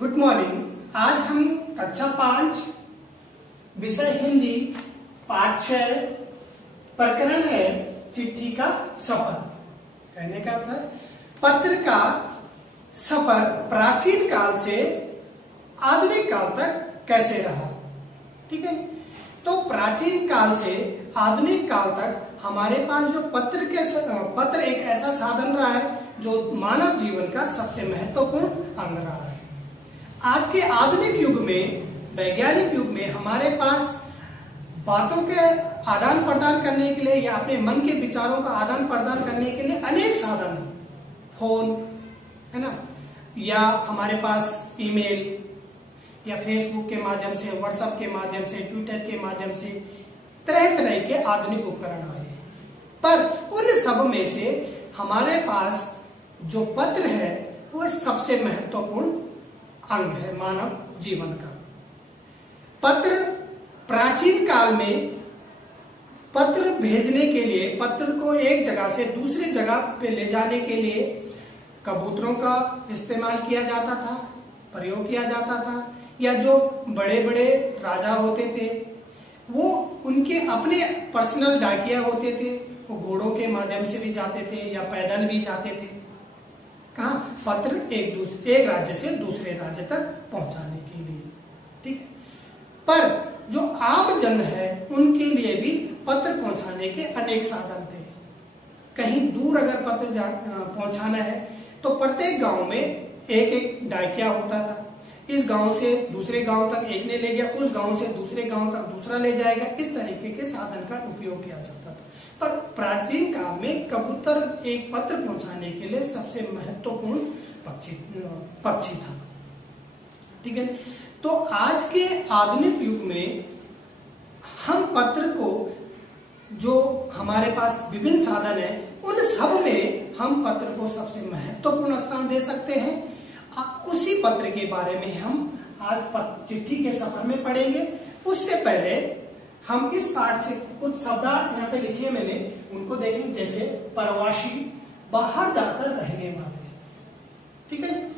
Good morning. आज हम कक्षा 5 विषय हिंदी पाठ 6 प्रकरण है चिट्ठी का सफर। कहने का अर्थ है पत्र का सफर प्राचीन काल से आधुनिक काल तक कैसे रहा। ठीक है, तो प्राचीन काल से आधुनिक काल तक हमारे पास जो पत्र एक ऐसा साधन रहा है जो मानव जीवन का सबसे महत्वपूर्ण अंग रहा है। आज के आधुनिक युग में, वैज्ञानिक युग में हमारे पास बातों के आदान प्रदान करने के लिए या अपने मन के विचारों का आदान प्रदान करने के लिए अनेक साधन हैं। फोन है ना, या हमारे पास ईमेल या फेसबुक के माध्यम से, व्हाट्सएप के माध्यम से, ट्विटर के माध्यम से तरह तरह के आधुनिक उपकरण आए हैं। पर उन सब में से हमारे पास जो पत्र है वो सबसे महत्वपूर्ण अंग है मानव जीवन का। पत्र प्राचीन काल में पत्र भेजने के लिए, पत्र को एक जगह से दूसरी जगह पे ले जाने के लिए कबूतरों का इस्तेमाल किया जाता था, प्रयोग किया जाता था। या जो बड़े बड़े राजा होते थे वो उनके अपने पर्सनल डाकिया होते थे, वो घोड़ों के माध्यम से भी जाते थे या पैदल भी जाते थे। कहाँ? पत्र एक राज्य से दूसरे राज्य तक पहुंचाने के लिए। ठीक है, पर जो आम जन है उनके लिए भी पत्र पहुंचाने के अनेक साधन थे। कहीं दूर अगर पत्र पहुंचाना है तो प्रत्येक गांव में एक एक डाकिया होता था। इस गांव से दूसरे गांव तक एक ने ले गया, उस गांव से दूसरे गांव तक दूसरा ले जाएगा। इस तरीके के साधन का उपयोग किया जाता था। पर प्राचीन काल में कबूतर एक पत्र पहुंचाने के लिए सबसे महत्वपूर्ण पक्षी था। ठीक है, तो आज के आधुनिक युग में हम पत्र को, जो हमारे पास विभिन्न साधन है, उन सब में हम पत्र को सबसे महत्वपूर्ण स्थान दे सकते हैं। उसी पत्र के बारे में हम आज चिट्ठी के सफर में पढ़ेंगे। उससे पहले हम इस पाठ से कुछ शब्दार्थ यहाँ पे लिखे मैंने, उनको देखें। जैसे प्रवासी, बाहर जाकर रहने वाले। ठीक है,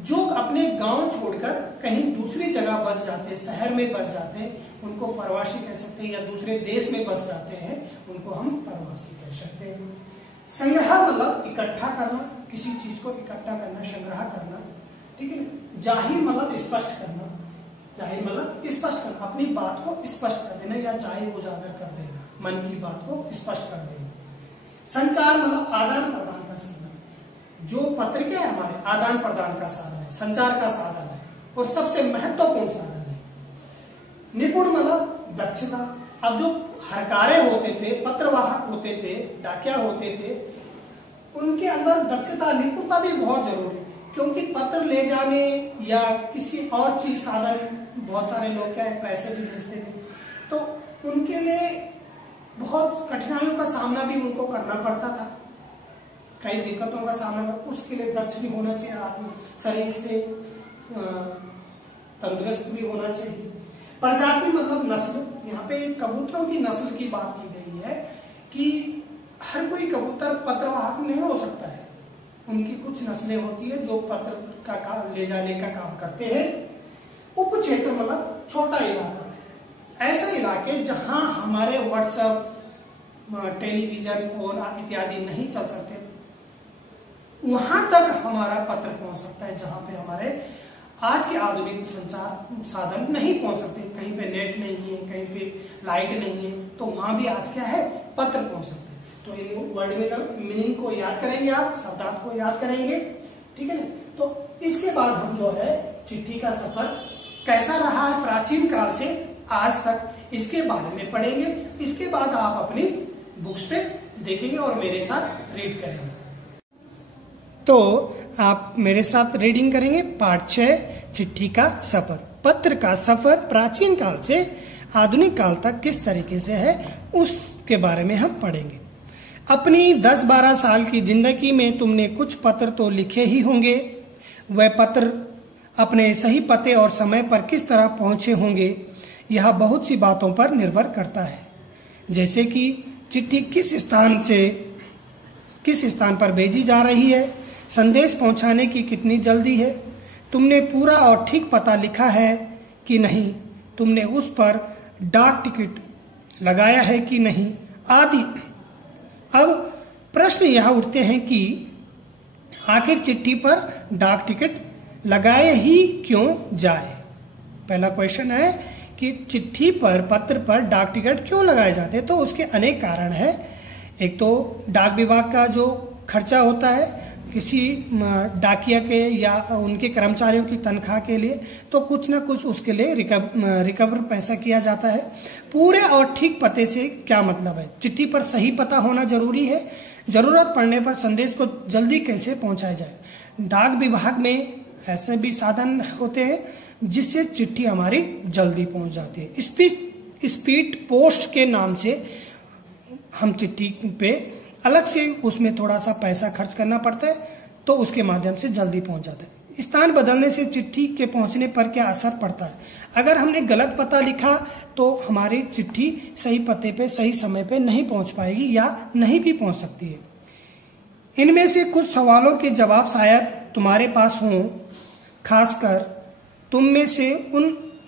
जो अपने गांव छोड़कर कहीं दूसरी जगह बस जाते हैं, शहर में बस जाते हैं, उनको प्रवासी कह सकते हैं। या दूसरे देश में बस जाते हैं, उनको हम प्रवासी कह सकते हैं। संग्रह मतलब इकट्ठा करना, किसी चीज को इकट्ठा करना, संग्रह करना। ठीक है, जाहिर मतलब स्पष्ट करना। जाहिर मतलब स्पष्ट करना, अपनी बात को स्पष्ट कर देना या चाहे उजागर कर देना, मन की बात को स्पष्ट कर देना। संचार मतलब आदान प्रदान का साधन। जो पत्र क्या है, हमारे आदान प्रदान का साधन है, संचार का साधन है और सबसे महत्वपूर्ण साधन है। निपुण मतलब दक्षता। अब जो हरकारे होते थे, पत्रवाहक होते थे, डाकिया होते थे, उनके अंदर दक्षता, निपुणता भी बहुत जरूरी है। क्योंकि पत्र ले जाने या किसी और चीज साधन, बहुत सारे लोग क्या है पैसे भी भेजते थे, तो उनके लिए बहुत कठिनाइयों का सामना भी उनको करना पड़ता था। कई दिक्कतों का सामना, उसके लिए दक्ष भी होना चाहिए आदमी, शरीर से तंदुरुस्त भी होना चाहिए। प्रजाति मतलब नस्ल। यहाँ पे कबूतरों की नस्ल की बात की गई है कि हर कोई कबूतर पत्रवाहक नहीं हो सकता है। उनकी कुछ नस्लें होती है जो पत्र का काम ले जाने का काम करते हैं। उप क्षेत्र मतलब छोटा इलाका, ऐसे इलाके जहां हमारे व्हाट्सएप, टेलीविजन और इत्यादि नहीं चल सकते, वहां तक हमारा पत्र पहुंच सकता है। जहां पे हमारे आज के आधुनिक संचार साधन नहीं पहुंच सकते, कहीं पे नेट नहीं है, कहीं पे लाइट नहीं है, तो वहां भी आज क्या है, पत्र पहुंच सकते हैं। तो इन वर्ड मीनिंग को याद करेंगे, आप शब्दार्थ को याद करेंगे। ठीक है ना, तो इसके बाद हम जो है चिट्ठी का सफर कैसा रहा है प्राचीन काल से आज तक, इसके बारे में पढ़ेंगे। इसके बाद आप अपनी बुक्स पे देखेंगे और मेरे साथ रीड करेंगे। तो आप मेरे साथ रीडिंग करेंगे पाठ 6 चिट्ठी का सफर। पत्र का सफर प्राचीन काल से आधुनिक काल तक किस तरीके से है, उसके बारे में हम पढ़ेंगे। अपनी 10-12 साल की जिंदगी में तुमने कुछ पत्र तो लिखे ही होंगे। वह पत्र अपने सही पते और समय पर किस तरह पहुंचे होंगे, यह बहुत सी बातों पर निर्भर करता है। जैसे कि चिट्ठी किस स्थान पर भेजी जा रही है, संदेश पहुंचाने की कितनी जल्दी है, तुमने पूरा और ठीक पता लिखा है कि नहीं, तुमने उस पर डाक टिकट लगाया है कि नहीं आदि। अब प्रश्न यह उठते हैं कि आखिर चिट्ठी पर डाक टिकट लगाए ही क्यों जाए। पहला क्वेश्चन है कि चिट्ठी पर, पत्र पर डाक टिकट क्यों लगाए जाते हैं। तो उसके अनेक कारण है। एक तो डाक विभाग का जो खर्चा होता है किसी डाकिया के या उनके कर्मचारियों की तनख्वाह के लिए, तो कुछ ना कुछ उसके लिए रिकवर पैसा किया जाता है। पूरे और ठीक पते से क्या मतलब है, चिट्ठी पर सही पता होना जरूरी है। जरूरत पड़ने पर संदेश को जल्दी कैसे पहुंचाया जाए। डाक विभाग में ऐसे भी साधन होते हैं जिससे चिट्ठी हमारी जल्दी पहुंच जाती है। स्पीड पोस्ट के नाम से हम चिट्ठी पे अलग से उसमें थोड़ा सा पैसा खर्च करना पड़ता है, तो उसके माध्यम से जल्दी पहुंच जाता है। स्थान बदलने से चिट्ठी के पहुंचने पर क्या असर पड़ता है। अगर हमने गलत पता लिखा तो हमारी चिट्ठी सही पते पे सही समय पे नहीं पहुंच पाएगी या नहीं भी पहुंच सकती है। इनमें से कुछ सवालों के जवाब शायद तुम्हारे पास हों, खासकर तुम में से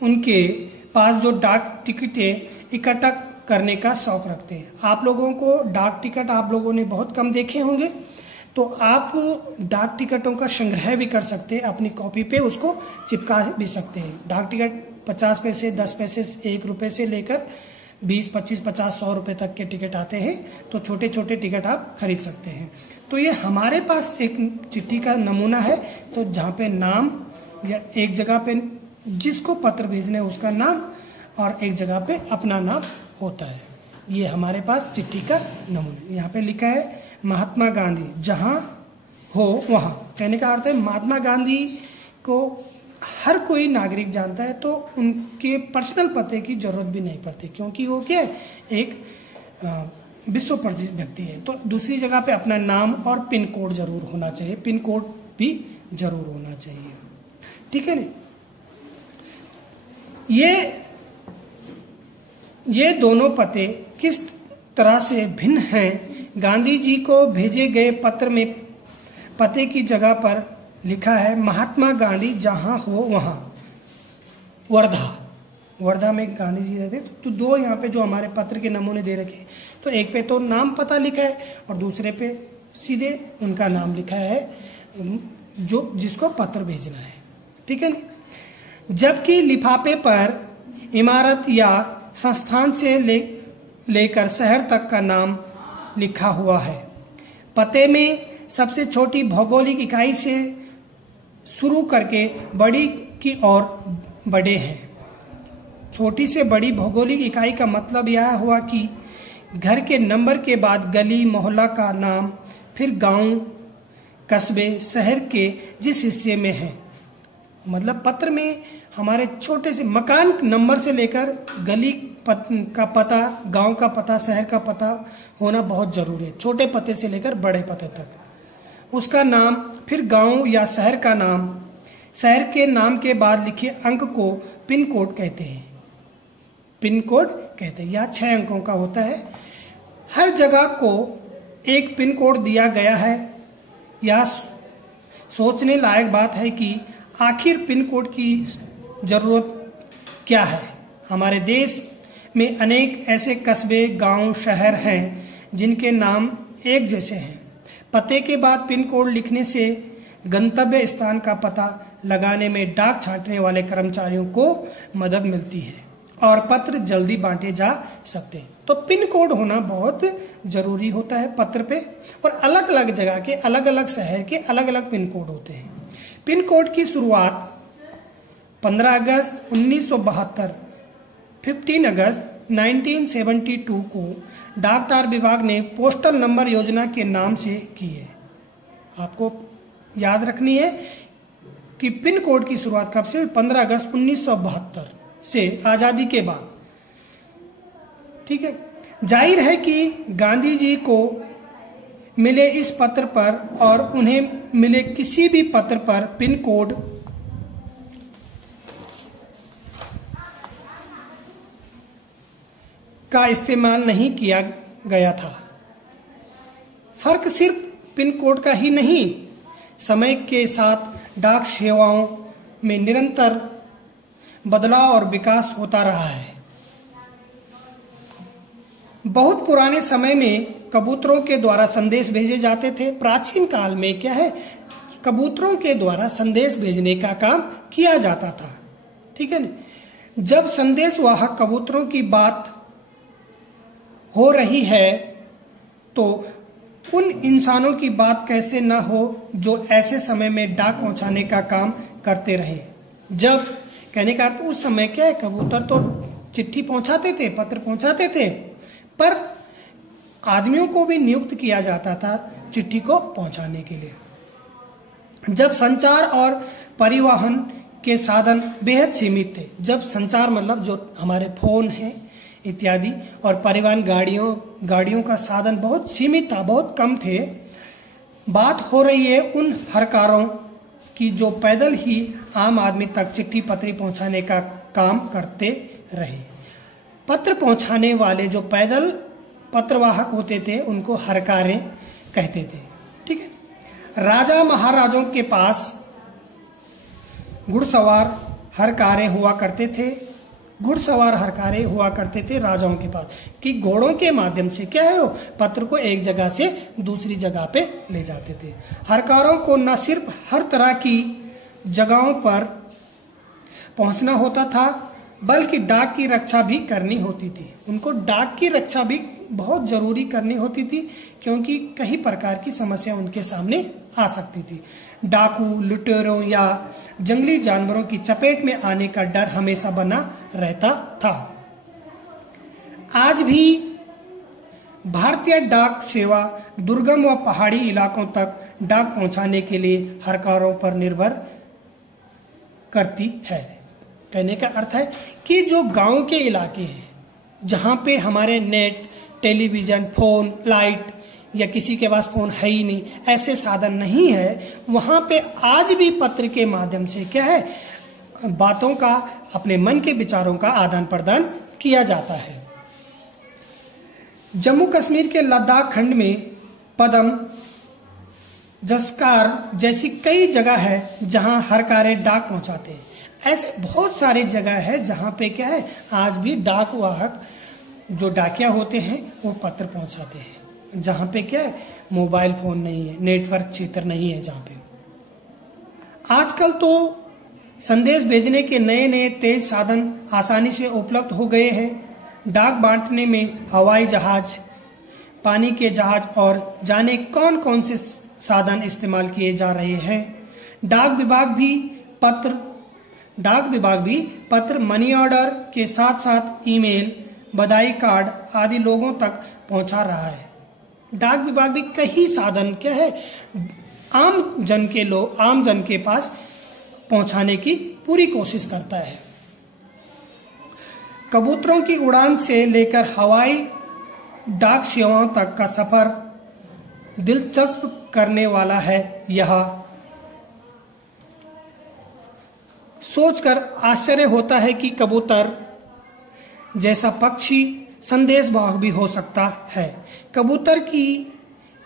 उनके पास जो डाक टिकटें इकट्ठा करने का शौक रखते हैं। आप लोगों को डाक टिकट आप लोगों ने बहुत कम देखे होंगे, तो आप डाक टिकटों का संग्रह भी कर सकते हैं, अपनी कॉपी पे उसको चिपका भी सकते हैं। डाक टिकट 50 पैसे, 10 पैसे, 1 रुपये से लेकर 20, 25, 50, 100 रुपये तक के टिकट आते हैं, तो छोटे छोटे टिकट आप खरीद सकते हैं। तो ये हमारे पास एक चिट्ठी का नमूना है, तो जहाँ पे नाम या एक जगह पे जिसको पत्र भेजना है उसका नाम और एक जगह पे अपना नाम होता है। ये हमारे पास चिट्ठी का नमूना। यहाँ पे लिखा है महात्मा गांधी जहाँ हो वहाँ। कहने का अर्थ है महात्मा गांधी को हर कोई नागरिक जानता है, तो उनके पर्सनल पते की जरूरत भी नहीं पड़ती, क्योंकि वो क्या है, एक विश्व प्रसिद्ध व्यक्ति है। तो दूसरी जगह पे अपना नाम और पिन कोड जरूर होना चाहिए, पिन कोड भी जरूर होना चाहिए। ठीक है ना। ये दोनों पते किस तरह से भिन्न हैं। गांधी जी को भेजे गए पत्र में पते की जगह पर लिखा है महात्मा गांधी जहां हो वहां, वर्धा में गांधी जी रहते। तो दो यहाँ पे जो हमारे पत्र के नमूने दे रखे, तो एक पे तो नाम पता लिखा है और दूसरे पे सीधे उनका नाम लिखा है जो जिसको पत्र भेजना है। ठीक है ना। जबकि लिफाफे पर इमारत या संस्थान से लेकर शहर तक का नाम लिखा हुआ है। पते में सबसे छोटी भौगोलिक इकाई से शुरू करके बड़ी की ओर बढ़े हैं। छोटी से बड़ी भौगोलिक इकाई का मतलब यह हुआ कि घर के नंबर के बाद गली मोहल्ला का नाम, फिर गांव, कस्बे, शहर के जिस हिस्से में है। मतलब पत्र में हमारे छोटे से मकान नंबर से लेकर गली का पता, गांव का पता, शहर का पता होना बहुत जरूरी है। छोटे पते से लेकर बड़े पते तक उसका नाम, फिर गांव या शहर का नाम, शहर के नाम के बाद लिखे अंक को पिन कोड कहते हैं। पिन कोड कहते हैं। यह 6 अंकों का होता है। हर जगह को एक पिन कोड दिया गया है। यह सोचने लायक बात है कि आखिर पिन कोड की जरूरत क्या है। हमारे देश में अनेक ऐसे कस्बे, गांव, शहर हैं जिनके नाम एक जैसे हैं। पते के बाद पिन कोड लिखने से गंतव्य स्थान का पता लगाने में डाक छांटने वाले कर्मचारियों को मदद मिलती है और पत्र जल्दी बांटे जा सकते हैं। तो पिन कोड होना बहुत जरूरी होता है पत्र पे, और अलग अलग जगह के, अलग अलग शहर के अलग अलग पिन कोड होते हैं। पिन कोड की शुरुआत 15 अगस्त 1972, 15 अगस्त 1972 को डाकतार विभाग ने पोस्टल नंबर योजना के नाम से की है। आपको याद रखनी है कि पिन कोड की शुरुआत कब से, 15 अगस्त 1972 से, आजादी के बाद। ठीक है। जाहिर है कि गांधी जी को मिले इस पत्र पर और उन्हें मिले किसी भी पत्र पर पिन कोड का इस्तेमाल नहीं किया गया था। फर्क सिर्फ पिन कोड का ही नहीं, समय के साथ डाक सेवाओं में निरंतर बदलाव और विकास होता रहा है। बहुत पुराने समय में कबूतरों के द्वारा संदेश भेजे जाते थे। प्राचीन काल में क्या है, कबूतरों के द्वारा संदेश भेजने का काम किया जाता था। ठीक है ना। जब संदेश वाहक कबूतरों की बात हो रही है तो उन इंसानों की बात कैसे न हो जो ऐसे समय में डाक पहुंचाने का काम करते रहे। जब कहने का अर्थ उस समय क्या है, कबूतर तो चिट्ठी पहुंचाते थे, पत्र पहुंचाते थे, पर आदमियों को भी नियुक्त किया जाता था चिट्ठी को पहुंचाने के लिए। जब संचार और परिवहन के साधन बेहद सीमित थे, जब संचार मतलब जो हमारे फोन हैं इत्यादि और परिवहन गाड़ियों का साधन बहुत सीमित था, बहुत कम थे। बात हो रही है उन हरकारों की जो पैदल ही आम आदमी तक चिट्ठी पत्री पहुंचाने का काम करते रहे। पत्र पहुंचाने वाले जो पैदल पत्रवाहक होते थे उनको हरकारें कहते थे। ठीक है। राजा महाराजों के पास घुड़सवार हरकारे हुआ करते थे। घुड़सवार हरकारे हुआ करते थे राजाओं के पास, कि घोड़ों के माध्यम से क्या है वो पत्र को एक जगह से दूसरी जगह पे ले जाते थे। हरकारों को न सिर्फ हर तरह की जगहों पर पहुंचना होता था बल्कि डाक की रक्षा भी करनी होती थी। उनको डाक की रक्षा भी बहुत जरूरी करनी होती थी, क्योंकि कई प्रकार की समस्या उनके सामने आ सकती थी। डाकू, लुटेरों या जंगली जानवरों की चपेट में आने का डर हमेशा बना रहता था। आज भी भारतीय डाक सेवा दुर्गम व पहाड़ी इलाकों तक डाक पहुंचाने के लिए हरकारों पर निर्भर करती है। कहने का अर्थ है कि जो गांव के इलाके हैं जहां पे हमारे नेट, टेलीविजन, फोन, लाइट या किसी के पास फोन है ही नहीं, ऐसे साधन नहीं है, वहां पे आज भी पत्र के माध्यम से क्या है बातों का, अपने मन के विचारों का आदान प्रदान किया जाता है। जम्मू कश्मीर के लद्दाख खंड में पदम, जस्कार जैसी कई जगह है जहां हरकारे डाक पहुंचाते हैं। ऐसे बहुत सारी जगह है जहां पे क्या है आज भी डाक वाहक जो डाकिया होते हैं वो पत्र पहुंचाते हैं, जहां पे क्या है मोबाइल फोन नहीं है, नेटवर्क क्षेत्र नहीं है जहां पे। आजकल तो संदेश भेजने के नए नए तेज साधन आसानी से उपलब्ध हो गए हैं। डाक बांटने में हवाई जहाज, पानी के जहाज और जाने कौन कौन से साधन इस्तेमाल किए जा रहे हैं। डाक विभाग भी पत्र, मनी ऑर्डर के साथ साथ ईमेल, बधाई कार्ड आदि लोगों तक पहुंचा रहा है। डाक विभाग भी कई साधन क्या है आम जन के पास पहुंचाने की पूरी कोशिश करता है। कबूतरों की उड़ान से लेकर हवाई डाक सेवाओं तक का सफर दिलचस्प करने वाला है। यह सोचकर आश्चर्य होता है कि कबूतर जैसा पक्षी संदेश वाहक भी हो सकता है। कबूतर की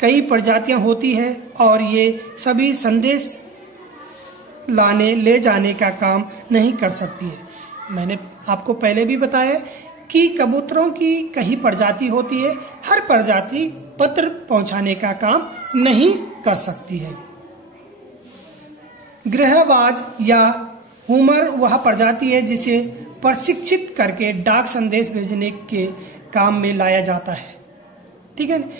कई प्रजातियां होती है और ये सभी संदेश ले जाने का काम नहीं कर सकती है। मैंने आपको पहले भी बताया कि कबूतरों की कई प्रजाति होती है, हर प्रजाति पत्र पहुंचाने का काम नहीं कर सकती है। गृहबाज या हुमर वह प्रजाति है जिसे प्रशिक्षित करके डाक संदेश भेजने के काम में लाया जाता है। ठीक है,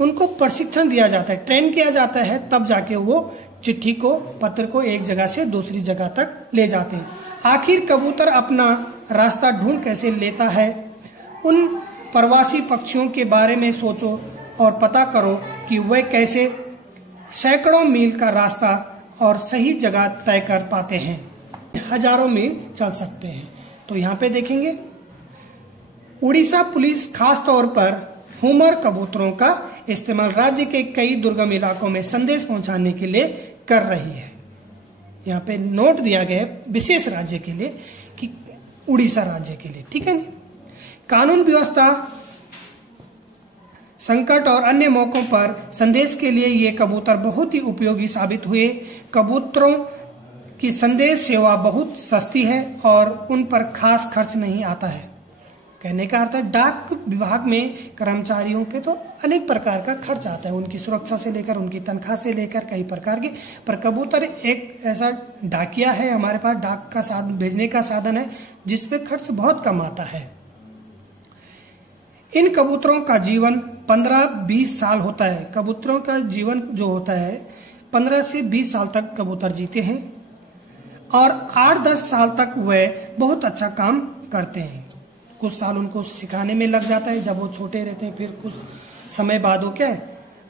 उनको प्रशिक्षण दिया जाता है, ट्रेन किया जाता है, तब जाके वो चिट्ठी को, पत्र को एक जगह से दूसरी जगह तक ले जाते हैं। आखिर कबूतर अपना रास्ता ढूंढ कैसे लेता है, उन प्रवासी पक्षियों के बारे में सोचो और पता करो कि वे कैसे सैकड़ों मील का रास्ता और सही जगह तय कर पाते हैं, हजारों मील चल सकते हैं। तो यहाँ पे देखेंगे उड़ीसा पुलिस खास तौर पर हुमर कबूतरों का इस्तेमाल राज्य के कई दुर्गम इलाकों में संदेश पहुंचाने के लिए कर रही है। यहाँ पे नोट दिया गया है विशेष राज्य के लिए कि उड़ीसा राज्य के लिए। ठीक है नी। कानून व्यवस्था, संकट और अन्य मौकों पर संदेश के लिए ये कबूतर बहुत ही उपयोगी साबित हुए। कबूतरों कि संदेश सेवा बहुत सस्ती है और उन पर खास खर्च नहीं आता है। कहने का अर्थ है डाक विभाग में कर्मचारियों पे तो अनेक प्रकार का खर्च आता है, उनकी सुरक्षा से लेकर उनकी तनख्वाह से लेकर कई प्रकार के, पर कबूतर एक ऐसा डाकिया है हमारे पास, डाक का साधन, भेजने का साधन है जिसपे खर्च बहुत कम आता है। इन कबूतरों का जीवन 15-20 साल होता है। कबूतरों का जीवन जो होता है 15 से 20 साल तक कबूतर जीते हैं और 8-10 साल तक वे बहुत अच्छा काम करते हैं। कुछ साल उनको सिखाने में लग जाता है, जब वो छोटे रहते हैं, फिर कुछ समय बाद वो क्या है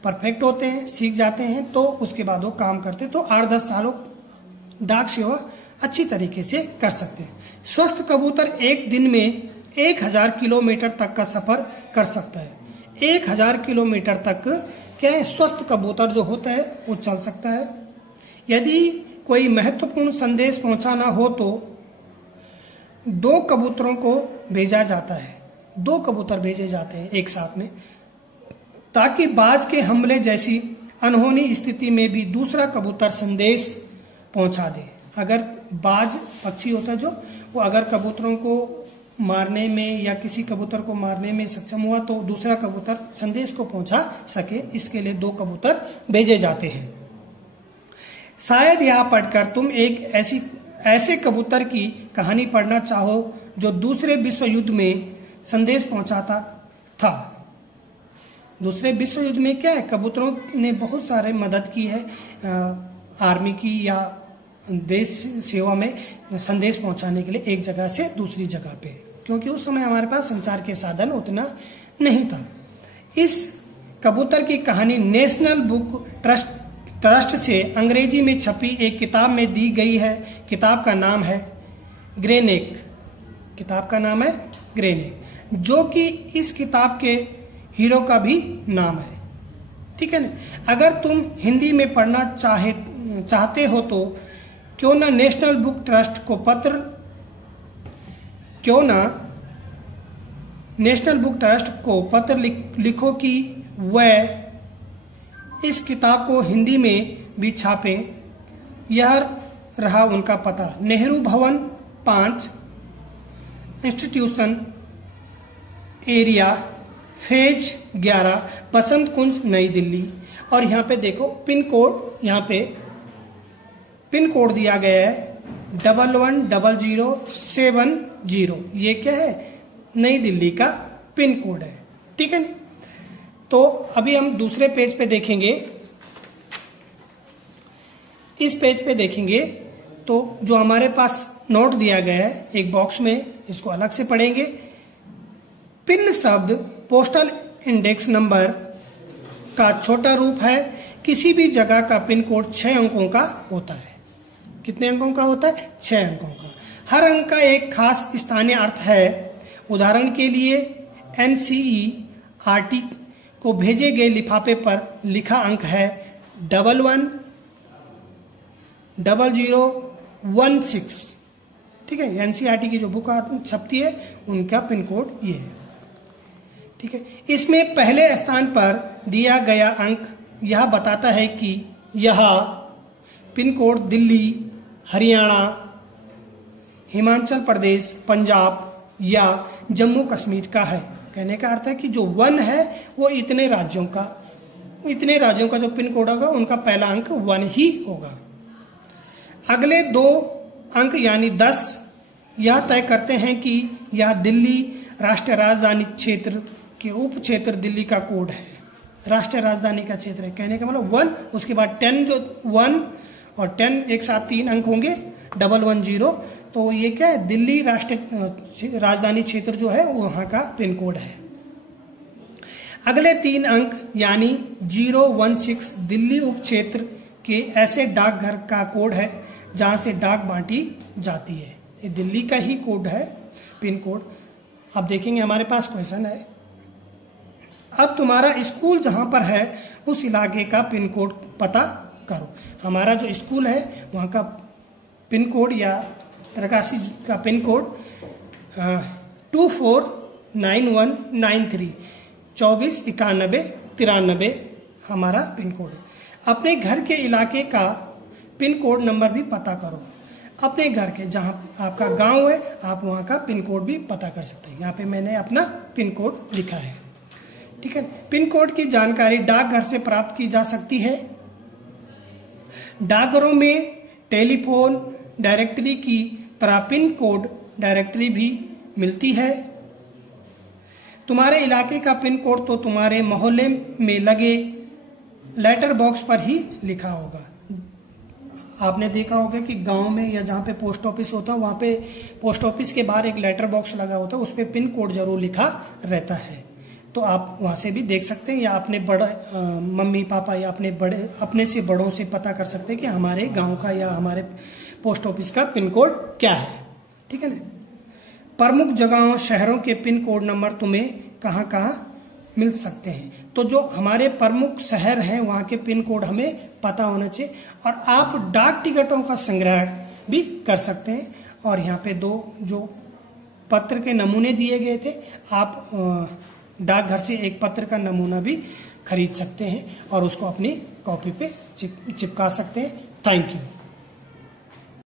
परफेक्ट होते हैं, सीख जाते हैं, तो उसके बाद वो काम करते हैं। तो 8-10 सालों डाक सेवा अच्छी तरीके से कर सकते हैं। स्वस्थ कबूतर एक दिन में 1000 किलोमीटर तक का सफर कर सकता है। 1000 किलोमीटर तक क्या है स्वस्थ कबूतर जो होता है वो चल सकता है। यदि कोई महत्वपूर्ण संदेश पहुंचाना हो तो 2 कबूतरों को भेजा जाता है, 2 कबूतर भेजे जाते हैं एक साथ में, ताकि बाज के हमले जैसी अनहोनी स्थिति में भी दूसरा कबूतर संदेश पहुंचा दे। अगर बाज पक्षी होता है जो, वो अगर कबूतरों को मारने में या किसी कबूतर को मारने में सक्षम हुआ तो दूसरा कबूतर संदेश को पहुंचा सके, इसके लिए 2 कबूतर भेजे जाते हैं। शायद यह पढ़कर तुम एक ऐसे कबूतर की कहानी पढ़ना चाहो जो दूसरे विश्व युद्ध में संदेश पहुंचाता था। दूसरे विश्व युद्ध में क्या है कबूतरों ने बहुत सारे मदद की है आर्मी की या देश सेवा में संदेश पहुंचाने के लिए एक जगह से दूसरी जगह पे, क्योंकि उस समय हमारे पास संचार के साधन उतना नहीं था। इस कबूतर की कहानी नेशनल बुक ट्रस्ट से अंग्रेजी में छपी एक किताब में दी गई है। किताब का नाम है ग्रेनेक, किताब का नाम है ग्रेनेक, जो कि इस किताब के हीरो का भी नाम है। ठीक है ना। अगर तुम हिंदी में पढ़ना चाहते हो तो क्यों ना नेशनल बुक ट्रस्ट को पत्र लिखो कि वह इस किताब को हिंदी में भी छापे। यह रहा उनका पता, नेहरू भवन 5, इंस्टीट्यूशन एरिया, फेज 11, बसंत कुंज, नई दिल्ली। और यहाँ पे देखो पिन कोड, यहाँ पे पिन कोड दिया गया है 110070। ये क्या है नई दिल्ली का पिन कोड है। ठीक है ना। तो अभी हम दूसरे पेज पे देखेंगे। इस पेज पे देखेंगे तो जो हमारे पास नोट दिया गया है एक बॉक्स में, इसको अलग से पढ़ेंगे। पिन शब्द पोस्टल इंडेक्स नंबर का छोटा रूप है। किसी भी जगह का पिन कोड 6 अंकों का होता है। कितने अंकों का होता है? 6 अंकों का। हर अंक का एक खास स्थानीय अर्थ है। उदाहरण के लिए NCERT को भेजे गए लिफाफे पर लिखा अंक है 110016। ठीक है। NCERT की जो बुक छपती है उनका पिन कोड ये है। ठीक है। इसमें पहले स्थान पर दिया गया अंक यह बताता है कि यह पिन कोड दिल्ली, हरियाणा, हिमाचल प्रदेश, पंजाब या जम्मू कश्मीर का है। कहने का अर्थ है कि जो 1 है वो इतने राज्यों का जो पिन कोड होगा उनका पहला अंक 1 ही होगा। अगले 2 अंक यानी 10 यह तय करते हैं कि यह दिल्ली राष्ट्रीय राजधानी क्षेत्र के उप क्षेत्र दिल्ली का कोड है। राष्ट्रीय राजधानी का क्षेत्र है। कहने का मतलब 1, उसके बाद 10, जो 1 और 10 एक साथ 3 अंक होंगे 110। तो ये क्या है दिल्ली राष्ट्रीय राजधानी क्षेत्र जो है वो वहाँ का पिन कोड है। अगले 3 अंक यानी 016 दिल्ली उप क्षेत्र के ऐसे डाकघर का कोड है जहाँ से डाक बांटी जाती है। ये दिल्ली का ही कोड है पिन कोड। अब देखेंगे हमारे पास क्वेश्चन है। अब तुम्हारा स्कूल जहाँ पर है उस इलाके का पिन कोड पता करो। हमारा जो स्कूल है वहाँ का पिन कोड या प्रकाशी का पिन कोड 249193 249193 हमारा पिन कोड है। अपने घर के इलाके का पिन कोड नंबर भी पता करो। अपने घर के जहां आपका गांव है आप वहां का पिन कोड भी पता कर सकते हैं। यहाँ पे मैंने अपना पिन कोड लिखा है। ठीक है, पिन कोड की जानकारी डाकघर से प्राप्त की जा सकती है। डाकघरों में टेलीफोन डायरेक्टरी की तरह पिन कोड डायरेक्टरी भी मिलती है। तुम्हारे इलाके का पिन कोड तो तुम्हारे मोहल्ले में लगे लेटर बॉक्स पर ही लिखा होगा। आपने देखा होगा कि गांव में या जहाँ पे पोस्ट ऑफिस होता है वहाँ पे पोस्ट ऑफिस के बाहर एक लेटर बॉक्स लगा होता है, उस पर पिन कोड जरूर लिखा रहता है। तो आप वहाँ से भी देख सकते हैं या अपने बड़े मम्मी पापा या अपने से बड़ों से पता कर सकते हैं कि हमारे गांव का या हमारे पोस्ट ऑफिस का पिन कोड क्या है। ठीक है ना। प्रमुख जगहों शहरों के पिन कोड नंबर तुम्हें कहाँ कहाँ मिल सकते हैं। तो जो हमारे प्रमुख शहर हैं वहाँ के पिन कोड हमें पता होना चाहिए। और आप डाक टिकटों का संग्रह भी कर सकते हैं। और यहाँ पे 2 जो पत्र के नमूने दिए गए थे, आप डाकघर से एक पत्र का नमूना भी खरीद सकते हैं और उसको अपनी कॉपी पे चिपका सकते हैं। Thank you.